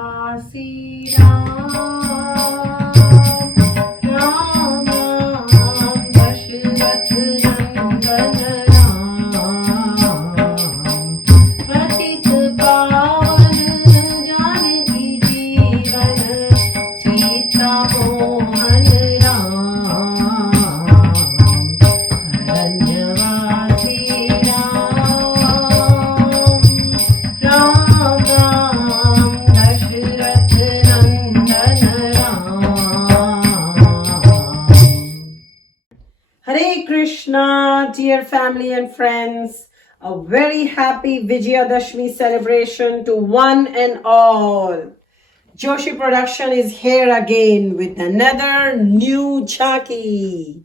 Aranyavasi Ram, Ram, Dashrath Nandan Ram, Patit Pavan Janki Jeevan, Sita Mohan Ram, Aranyavasi Ram, Ram, Dashrath Nandan Ram. Hare Krishna, dear family and friends. A very happy Vijaya Dasami celebration to one and all. Joshi Production is here again with another new Jhaki.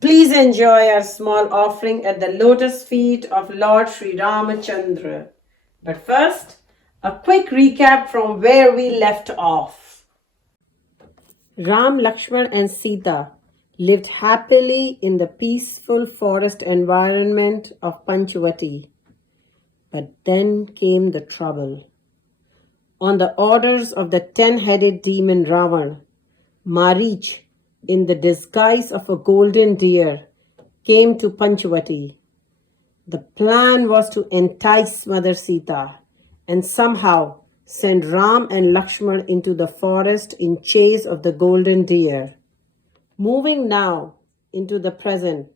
Please enjoy our small offering at the lotus feet of Lord Sri Ramachandra. But first, a quick recap from where we left off. Ram, Lakshman and Sita lived happily in the peaceful forest environment of Panchavati. But then came the trouble. On the orders of the 10-headed demon Ravan, Marich, in the disguise of a golden deer, came to Panchavati. The plan was to entice Mother Sita and somehow send Ram and Lakshman into the forest in chase of the golden deer. Moving now into the present,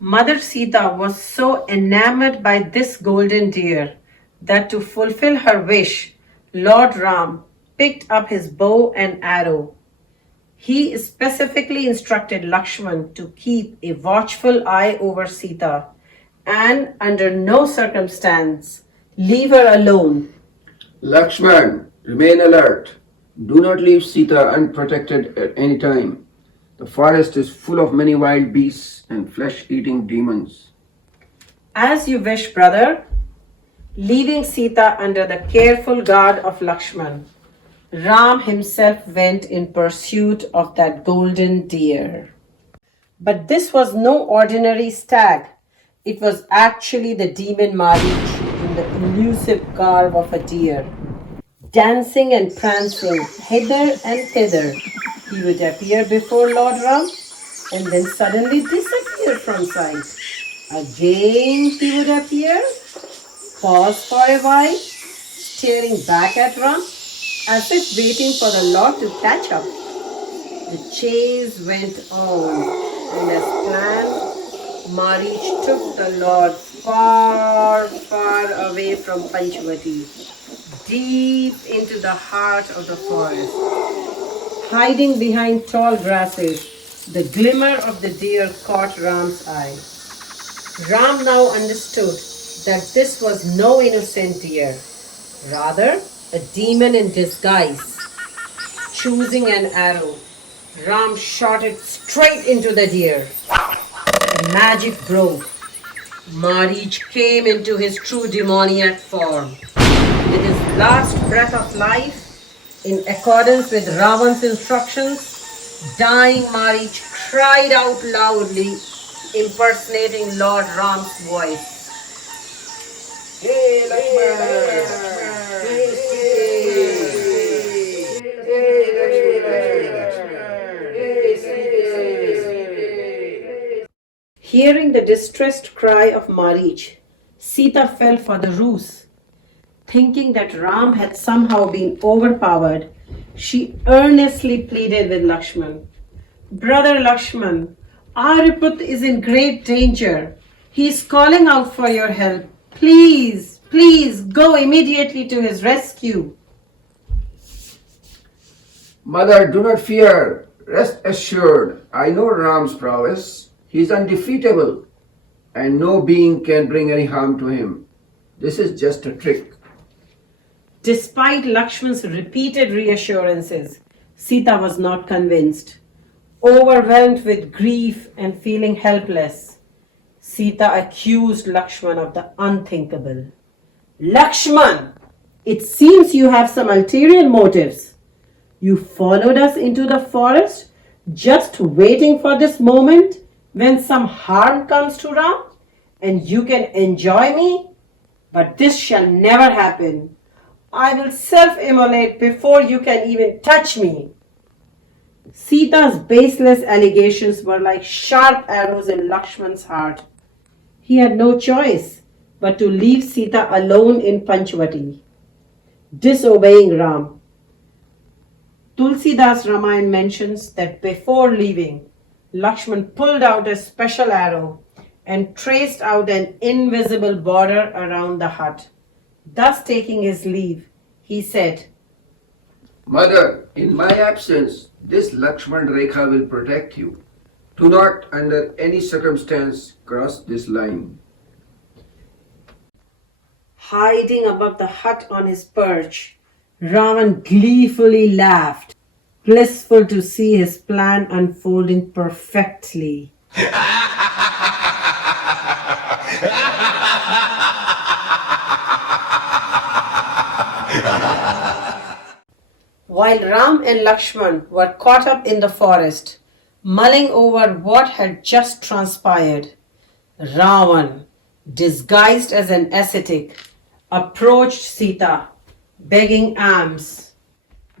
Mother Sita was so enamored by this golden deer that to fulfill her wish, Lord Ram picked up his bow and arrow. He specifically instructed Lakshman to keep a watchful eye over Sita and under no circumstance leave her alone. Lakshman, remain alert. Do not leave Sita unprotected at any time. The forest is full of many wild beasts and flesh-eating demons. As you wish, brother. Leaving Sita under the careful guard of Lakshman, Ram himself went in pursuit of that golden deer. But this was no ordinary stag. It was actually the demon Marich in the elusive garb of a deer. Dancing and prancing hither and thither, he would appear before Lord Ram and then suddenly disappear from sight. Again he would appear, pause for a while, staring back at Ram as if waiting for the Lord to catch up. The chase went on, and as planned, Marich took the Lord far, far away from Panchavati, deep into the heart of the forest. Hiding behind tall grasses, the glimmer of the deer caught Ram's eye. Ram now understood that this was no innocent deer, rather a demon in disguise. Choosing an arrow, Ram shot it straight into the deer. The magic broke. Marich came into his true demoniac form. With his last breath of life, in accordance with Ravan's instructions, dying Marich cried out loudly, impersonating Lord Ram's voice. Hey, Hearing the distressed cry of Marich, Sita fell for the ruse. Thinking that Ram had somehow been overpowered, she earnestly pleaded with Lakshman. Brother Lakshman, Ariput is in great danger. He is calling out for your help. Please, please go immediately to his rescue. Mother, do not fear. Rest assured, I know Ram's prowess. He is undefeatable, and no being can bring any harm to him. This is just a trick. Despite Lakshman's repeated reassurances, Sita was not convinced. Overwhelmed with grief and feeling helpless, Sita accused Lakshman of the unthinkable. Lakshman, it seems you have some ulterior motives. You followed us into the forest just waiting for this moment when some harm comes to Ram and you can enjoy me? But this shall never happen. I will self-immolate before you can even touch me. Sita's baseless allegations were like sharp arrows in Lakshman's heart. He had no choice but to leave Sita alone in Panchvati, disobeying Ram. Tulsidas Ramayana mentions that before leaving, Lakshman pulled out a special arrow and traced out an invisible border around the hut. Thus taking his leave, he said, Mother, in my absence, this Lakshman Rekha will protect you. Do not, under any circumstance, cross this line. Hiding above the hut on his perch, Ravan gleefully laughed, blissful to see his plan unfolding perfectly. While Ram and Lakshman were caught up in the forest, mulling over what had just transpired, Ravan, disguised as an ascetic, approached Sita, begging alms.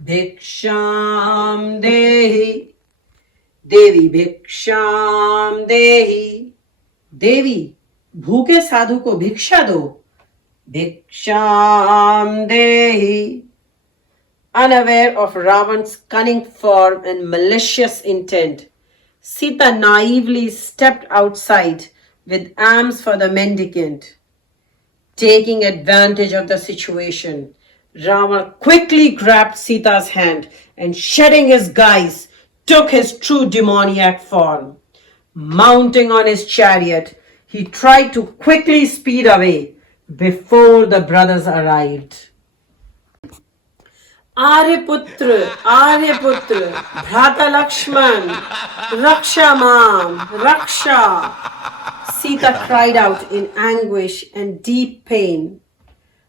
Bhiksham Dehi, Devi Bhiksham Dehi, Devi, भूखे साधु को भिक्षा दो. Bhiksham Dehi. Unaware of Ravan's cunning form and malicious intent, Sita naively stepped outside with alms for the mendicant. Taking advantage of the situation, Rama quickly grabbed Sita's hand and, shedding his guise, took his true demoniac form. Mounting on his chariot, he tried to quickly speed away before the brothers arrived. Aryaputra, Bhrata Lakshman, Raksha Mam, Raksha. Sita cried out in anguish and deep pain.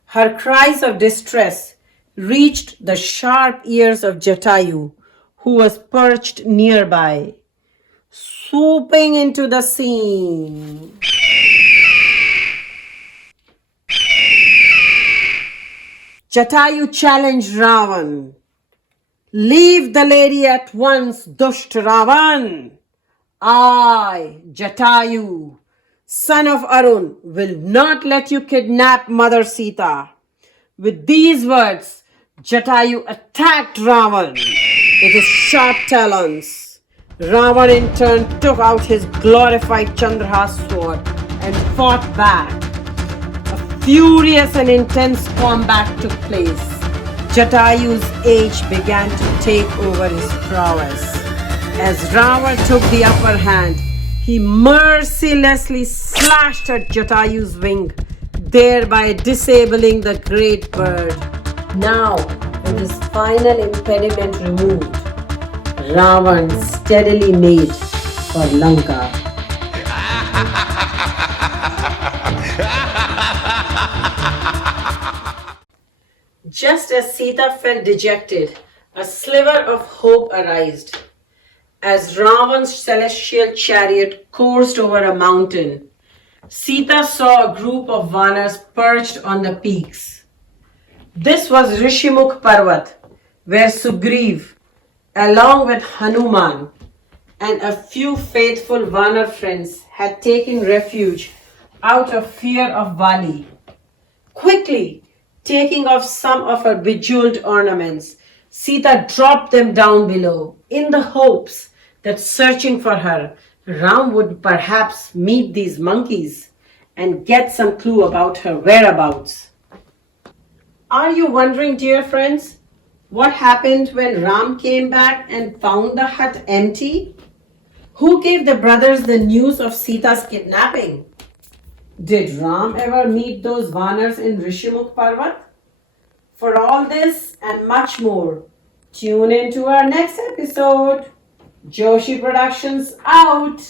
Her cries of distress reached the sharp ears of Jatayu, who was perched nearby. Swooping into the scene, Jatayu challenged Ravan. Leave the lady at once, Dusht Ravan. I, Jatayu, son of Arun, will not let you kidnap Mother Sita. With these words, Jatayu attacked Ravan with his sharp talons. Ravan in turn took out his glorified Chandrahas sword and fought back. A furious and intense combat took place. Jatayu's age began to take over his prowess. As Ravan took the upper hand, he mercilessly slashed at Jatayu's wing, thereby disabling the great bird. Now, with his final impediment removed, Ravan steadily made for Lanka. Just as Sita felt dejected, a sliver of hope arose. As Ravan's celestial chariot coursed over a mountain, Sita saw a group of Vanars perched on the peaks. This was Rishimukh Parvat, where Sugriv, along with Hanuman and a few faithful Vanar friends, had taken refuge out of fear of Vali. Quickly taking off some of her bejeweled ornaments, Sita dropped them down below in the hopes that, searching for her, Ram would perhaps meet these monkeys and get some clue about her whereabouts. Are you wondering, dear friends, what happened when Ram came back and found the hut empty? Who gave the brothers the news of Sita's kidnapping? Did Ram ever meet those Vanars in Rishimukh Parvat? For all this and much more, tune in to our next episode. Joshi Productions out!